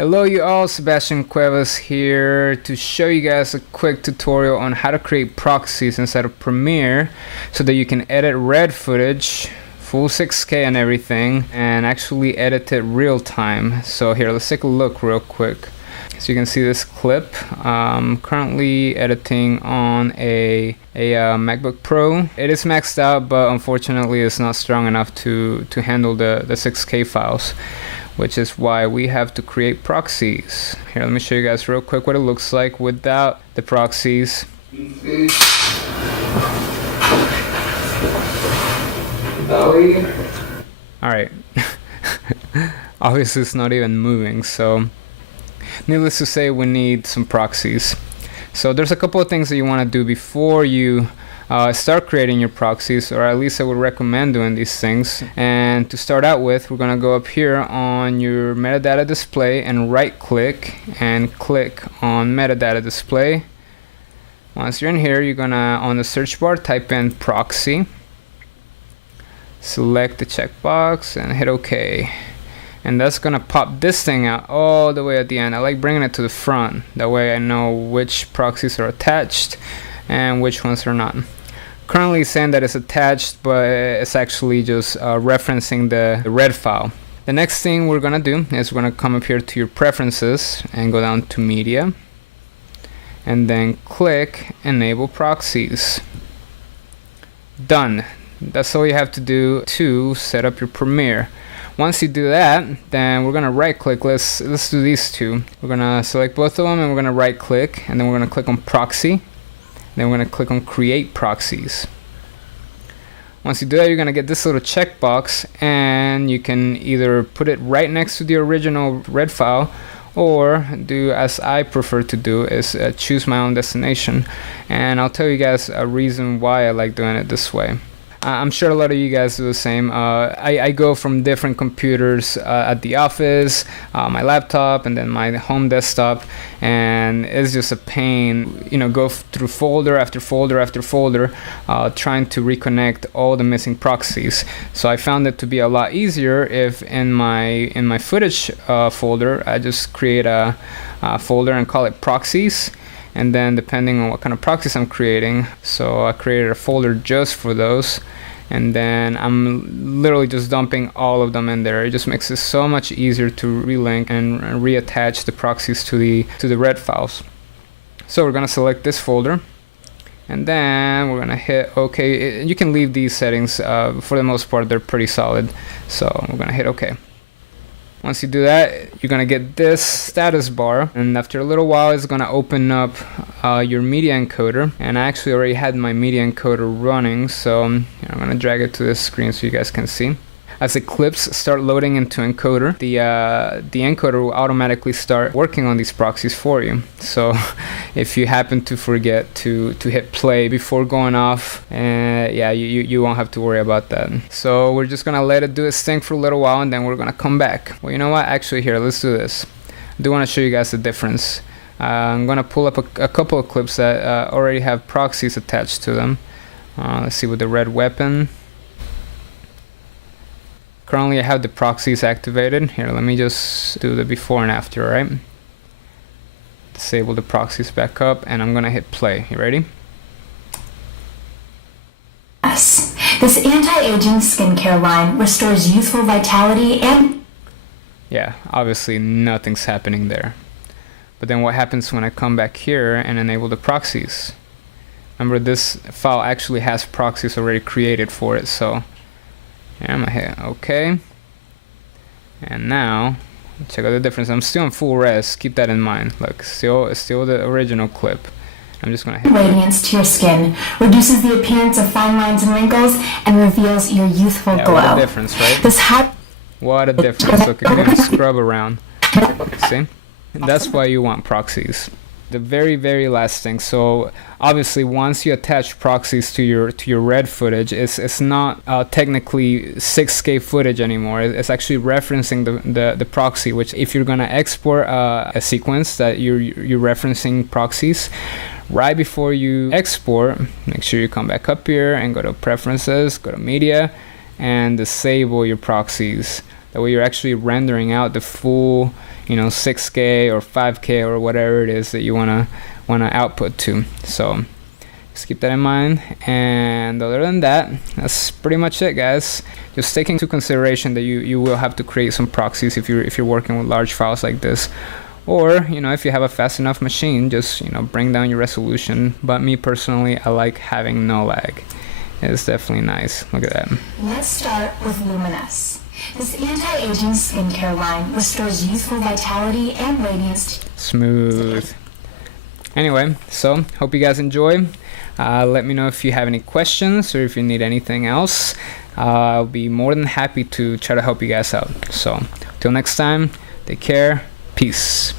Hello you all, Sebastian Cuevas here to show you guys a quick tutorial on how to create proxies inside of Premiere so that you can edit red footage, full 6K and everything, and actually edit it real time. So here, let's take a look real quick. So you can see this clip. Currently editing on a MacBook Pro. It is maxed out, but unfortunately it's not strong enough to handle the 6K files, which is why we have to create proxies. Here, let me show you guys real quick what it looks like without the proxies. Alright, obviously it's not even moving, so needless to say we need some proxies. So there's a couple of things that you want to do before you start creating your proxies, or at least I would recommend doing these things. And to start out with, we're going to go up here on your metadata display and right click and click on metadata display. Once you're in here, you're going to, on the search bar, type in proxy, select the checkbox and hit OK. And that's going to pop this thing out all the way at the end. I like bringing it to the front, that way I know which proxies are attached and which ones are not. Currently saying that it's attached, but it's actually just referencing the red file. The next thing we're gonna do is we're gonna come up here to your preferences and go down to media and then click enable proxies. Done. That's all you have to do to set up your Premiere. Once you do that, then we're gonna right click. Let's do these two. We're gonna select both of them and we're gonna right click, and then we're gonna click on proxy. Then we're going to click on create proxies. Once you do that, you're going to get this little checkbox, and you can either put it right next to the original red file, or do as I prefer to do, is choose my own destination. And I'll tell you guys a reason why I like doing it this way. I'm sure a lot of you guys do the same. I go from different computers at the office, my laptop, and then my home desktop, and it's just a pain, you know, go through folder after folder after folder, trying to reconnect all the missing proxies. So I found it to be a lot easier if in my footage folder I just create a folder and call it proxies. And then depending on what kind of proxies I'm creating, so I created a folder just for those, and then I'm literally just dumping all of them in there. It just makes it so much easier to relink and reattach the proxies to the red files. So we're gonna select this folder, and then we're gonna hit OK. You can leave these settings, for the most part they're pretty solid, so we're gonna hit OK. Once you do that, you're gonna get this status bar, and after a little while it's gonna open up your media encoder. And I actually already had my media encoder running, so I'm gonna drag it to this screen so you guys can see. As the clips start loading into encoder, the encoder will automatically start working on these proxies for you. So if you happen to forget to hit play before going off, yeah, you won't have to worry about that. So we're just gonna let it do its thing for a little while, and then we're gonna come back. Well, you know what? Actually, here, let's do this. I do want to show you guys the difference. I'm gonna pull up a couple of clips that already have proxies attached to them. Let's see, with the red weapon. Currently I have the proxies activated. Here, let me just do the before and after, right? Disable the proxies back up, and I'm gonna hit play. You ready? Yes. This anti-aging skincare line restores youthful vitality and... Yeah, obviously nothing's happening there. But then what happens when I come back here and enable the proxies? Remember, this file actually has proxies already created for it, so yeah, I'm gonna hit OK. And now, check out the difference. I'm still in full res, keep that in mind. Look, it's still the original clip. I'm just gonna hit radiance to your skin, reduces the appearance of fine lines and wrinkles, and reveals your youthful glow. What a difference, right? What a difference. Look, you can scrub around. See? And that's why you want proxies. The very last thing, so obviously once you attach proxies to your red footage, it's not technically 6K footage anymore. It's actually referencing the proxy, which if you're gonna export a sequence that you're referencing proxies, right before you export, make sure you come back up here and go to preferences, go to media, and disable your proxies. That way you're actually rendering out the full, 6K or 5K or whatever it is that you wanna output to. So just keep that in mind. And other than that, that's pretty much it, guys. Just take into consideration that you will have to create some proxies if you're working with large files like this. Or, if you have a fast enough machine, just, bring down your resolution. But me personally, I like having no lag. It's definitely nice. Look at that. Let's start with Luminous. This anti-aging skincare line restores youthful vitality and radiance. Smooth. Anyway, so hope you guys enjoy. Let me know if you have any questions or if you need anything else. I'll be more than happy to try to help you guys out. So, till next time, take care. Peace.